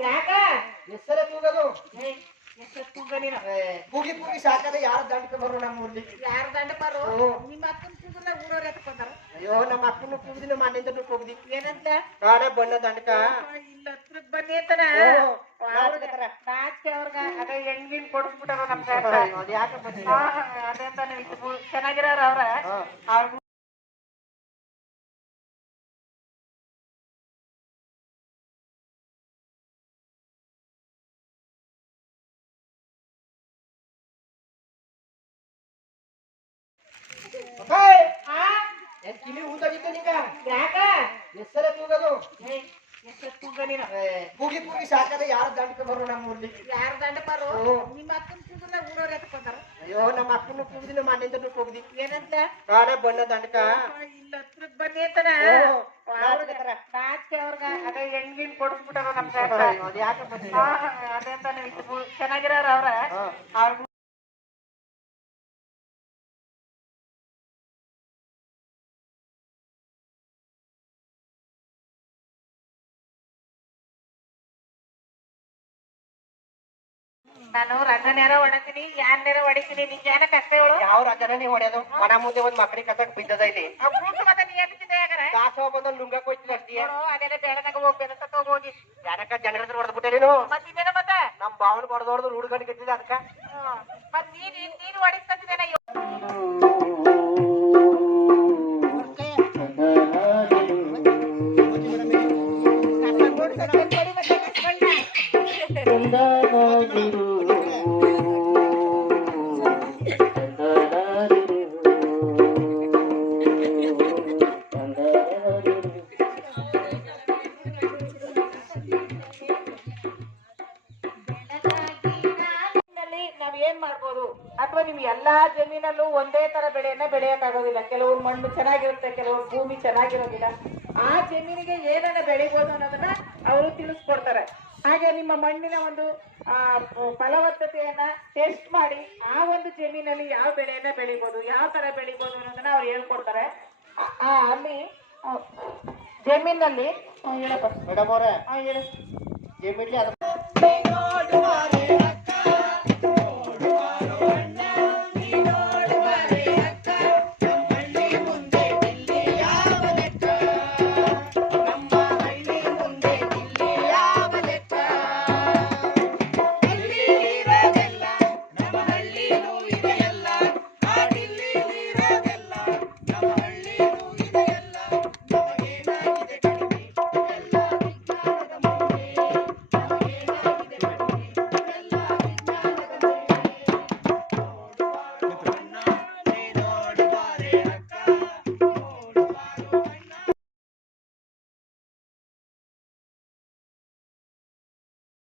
ಯಾಕ ಹೆಸರೇ ಎಷ್ಟು ಕೂಗ ಕೂಗಿ ಸಾಕದೆ ಯಾರು ದಂಡಕ್ಕೆ ಬರೋ ನಮ್ಮ ಊರ್ಲಿ? ಯಾರ ದಂಡ ಬರು. ನಿಮ್ಮ ಅಕ್ಕನ ಕೂಗಲ್ಲ ಊರವ್ರ ಎತ್ಕೊಂತಾರ ಅಯ್ಯೋ ನಮ್ಮ ಅಕ್ಕನ ಕೂಗ್ದಿ ನಮ್ಮ ಮನೆಯಿಂದ ಕೂಗಿದಿ ಏನಂತ? ಕಾಡ ಬಣ್ಣ ದಂಡಕ. ಇಲ್ಲ ಹತ್ರ ಬನ್ನಿ ಅಂತಾನ. ನಾಚ್ಕೆ ಅವ್ರ್ಗ ಅದ ಹೆಣ್ಗಿನ್ ಕೊಡಿಸ್ಬಿಟ್ಟಾರ ನಮ್ ಸಾಕ ಅದು ಯಾಕೆ ಬಂದಿಲ್ಲ ಚೆನ್ನಾಗಿರೋರು ಅವ್ರ. ಅವ್ರ ಏನ್ ಕಿವಿ ಊದಾಗಿತ್ತು ನಿಂಗ. ಯಾಕ? ಹೆಸರೇ ತೂಗದು. ಏ, ಎಷ್ಟು ಕೂಗ ಕೂಗಿ ಸಾಕದ ಯಾರು ದಂಡಕ್ಕೆ ಬರೋ ನಮ್ಮ ಊರ್ಲಿ ಯಾರ ದಂಡ ಬರೋ ನಿಮ್ಮ ಅಕ್ಕನ ಕೂಗಲ್ಲ ಊರವ್ರ ಎತ್ಕೊಂತಾರ ಅಯ್ಯೋ ನಮ್ಮ ಅಕ್ಕನು ಕೂಗ್ದಿ ನಮ್ಮ ಅಣ್ಣಂದನು ಕೂಗ್ದಿ ಏನಂತ? ಕಾಡ ಬಣ್ಣ ದಂಡಕ. ಇಲ್ಲ ಹತ್ರಕ್ ಬನ್ನಿ ನಾಚ್ಕತಾರ. ನಾಚ್ಕೆ ಅವ್ರ್ಗ ಅದ ಹೆಣ್ಗಿನ್ ಕೊಡಿಸ್ಬಿಟ್ಟಾರ ನಮ್ ಸಾಕ ಅದು ಯಾಕೆ ಬಂದಿಲ್ಲ ಅದಂತಾನೆ ಚೆನ್ನಾಗಿರೋರು ಅವ್ರ. ಅವ್ರ ನಾನು ರಂಗನೇರ ಹೊಡತೀನಿ ಯಾನ್ನೇರ ಹೊಡಿತೀನಿ ನಿಂಗೆ ಯಾನ ಕಷ್ಟ ಹೇಳು? ಯಾವ ರಂಗನ ನೀವು ಹೊಡೆಯೋದು? ಮನ ಮುಂದೆ ಒಂದ್ ಮಕ್ಕಳಿಗೆ ಕಸಕ್ ಬಿದ್ದದ ಇಲ್ಲಿ? ಆ ಬೂಟ್ ಮತ್ತೆ ನೀ ಬಂದ ಅಷ್ಟೇ. ಅದೆಲ್ಲ ಹೋಗಿ. ಜನಕ್ಕ ಜನರ ಹತ್ರ ಹೊಡೆದ್ಬಿಟ್ಟೆ ನೀನು? ಮತ್ತಿನ್ನೇನ ಮತ್ತೆ? ನಮ್ ಬಾವನ್ ಹೊಡೆದು ಹುಡುಗನಿಗೆ ಗೆದ್ದಿದೆ ಅದಕ್ಕ. ಮತ್ ನೀನ್ ನೀನು ಹೊಡಿಸ್ಕೊತಿದ್ದೇನೆ ಏನ್ ಮಾಡ್ಬೋದು? ಅಥವಾ ನಿಮ್ ಎಲ್ಲಾ ಜಮೀನಲ್ಲೂ ಒಂದೇ ತರ ಬೆಳೆಯನ್ನ ಬೆಳೆಯಕ್ಕಾಗೋದಿಲ್ಲ. ಕೆಲವ್ರು ಮಣ್ಣು ಚೆನ್ನಾಗಿರುತ್ತೆ ಕೆಲವ್ರು ಭೂಮಿ ಚೆನ್ನಾಗಿರೋದಿಲ್ಲ. ಆ ಜಮೀನಿಗೆ ಏನನ್ನ ಬೆಳಿಬೋದು ಅನ್ನೋದನ್ನ ಅವರು ತಿಳಿಸ್ಕೊಡ್ತಾರೆ. ಹಾಗೆ ನಿಮ್ಮ ಮಣ್ಣಿನ ಒಂದು ಆ ಫಲವತ್ತತೆಯನ್ನ ಟೆಸ್ಟ್ ಮಾಡಿ ಆ ಒಂದು ಜಮೀನಲ್ಲಿ ಯಾವ ಬೆಳೆಯನ್ನ ಬೆಳಿಬೋದು ಯಾವ ತರ ಬೆಳಿಬೋದು ಅನ್ನೋದನ್ನ ಅವ್ರು ಹೇಳ್ಕೊಡ್ತಾರೆ. ಆ- ಅಲ್ಲಿ ಜಮೀನಲ್ಲಿ ಹೇಳಪ್ಪ. ಮೇಡಮ್ ಅವರೇ ಆ, ಜಮೀನಲ್ಲಿ